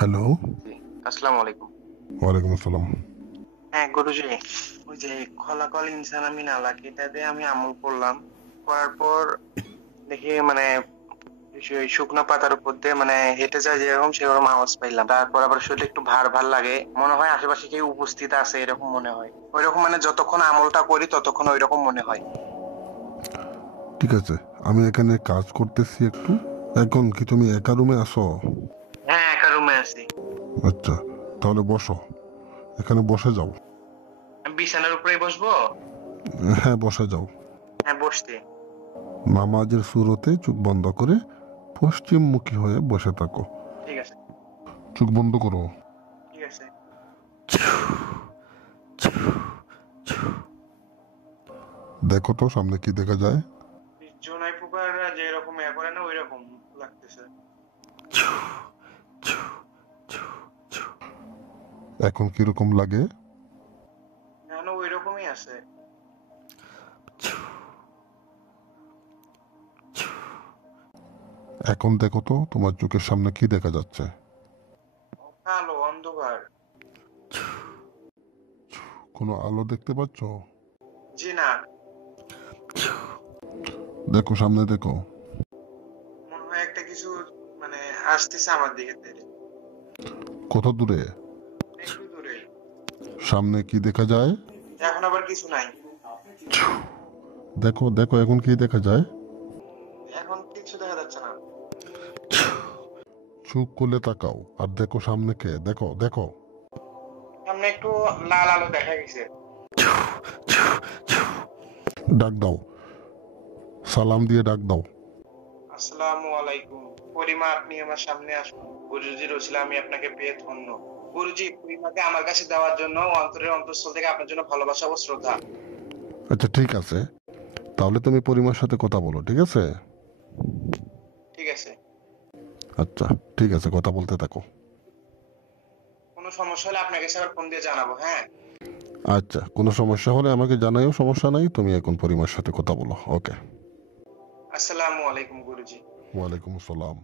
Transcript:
Hello. জি, আসসালামু আলাইকুম। ওয়ালাইকুম আসসালাম। হ্যাঁ, গুরুজি, ওই যে খলাকল ইনসান আমি নালাক এটা দিয়ে আমি আমল করলাম। করার পর দেখি মানে ওই শুকনো পাতার উপর দিয়ে মানে হেঁটে যায় যেরকম সেরকম আওয়াজ পাইলাম। তারপর আবার শরীরে একটু ভার, ভার লাগে। মনে হয় আশেপাশে কেউ উপস্থিত আছে এরকম মনে হয়। ঐরকম মানে যতক্ষণ আমলটা করি ততক্ষণ ঐরকম মনে হয়। ঠিক আছে, আমি এখানে কাজ করতেছি একটু। এখন কি তুমি একা রুমে আসো? হ্যাঁ, একা রুমে আছি। আচ্ছা, তাহলে বসো, এখানে বসে যাও। আমি বিছানার উপরেই বসবো? হ্যাঁ, বসে যাও। হ্যাঁ, বসছি। নামাজের শুরুতে চোখ বন্ধ করে পশ্চিমমুখী হয়ে বসে থাকো। ঠিক আছে, চোখ বন্ধ করো। ঠিক আছে। দেখো তো সামনে কি দেখা যায়। জোনাই পোকারা যেরকম করে না ঐরকম লাগতেছে। এখন কিরকম লাগে? এখনো ঐরকমই আছে। এখন দেখো তো তোমার চোখের সামনে কি দেখা যাচ্ছে। কালো অন্ধকার। কোনো আলো দেখতে পাচ্ছ? জি না। দেখো, সামনে দেখো। মনে হয় একটা কিছু মানে আসতেছে আমার দিকে থেকে। কত দূরে? একটু দূরে। সামনে কি দেখা যায়? এখন আবার কিছু নাই। দেখো দেখো, এখন কি দেখা যায়? এখন কিছু দেখা যাচ্ছে না। চোখ খুলে তাকাও আর দেখো সামনে কে, দেখো দেখো। সামনে একটু লাল আলো দেখা গেছে। ডাক দাও, সালাম দিয়ে ডাক দাও। আসসালামু আলাইকুম। পরিমা, আপনি আমার সামনে আসুন। গুরুজির ওসিলা আমি আপনাকে পেয়ে ধন্য। গুরুজি, পরিমাকে আমার কাছে দেওয়ার জন্য অন্তরের অন্তঃস্থল থেকে আপনার জন্য ভালোবাসা ও শ্রদ্ধা। আচ্ছা ঠিক আছে, তাহলে তুমি পরিমার সাথে কথা বলো, ঠিক আছে? ঠিক আছে। আচ্ছা ঠিক আছে, কথা বলতে থাকো। কোনো সমস্যা হলে আপনাকে কাছে আবার ফোন দিয়ে জানাবো, হ্যাঁ? আচ্ছা, কোনো সমস্যা হলে আমাকে জানাইও, সমস্যা নাই। তুমি এখন পরিমার সাথে কথা বলো, ওকে? আসসালামু আলাইকুম গুরুজি। ওয়ালাইকুম আসসালাম।